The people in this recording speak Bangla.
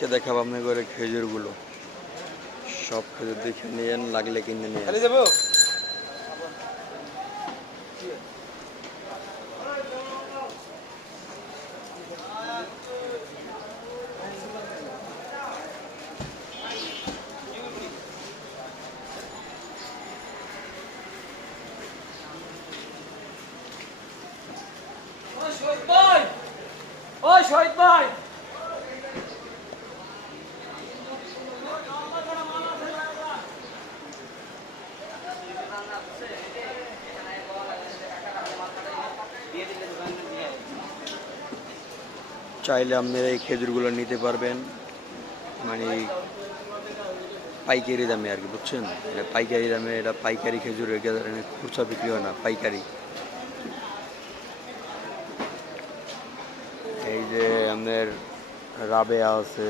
দেখাবো আপনার ঘরে খেজুরগুলো সব খেজুর দেখে নিয়েন, লাগলে কিনে নিয়ে শহীদ ভাই চাইলে আপনারা এই খেজুরগুলো নিতে পারবেন, মানে পাইকারি দামে আর কি, বুঝছেন? এটা পাইকারি দামে, এটা পাইকারি খেজুর, খুচরা বিক্রি হয় না, পাইকারি। এই যে আপনার রাবেয়া আছে।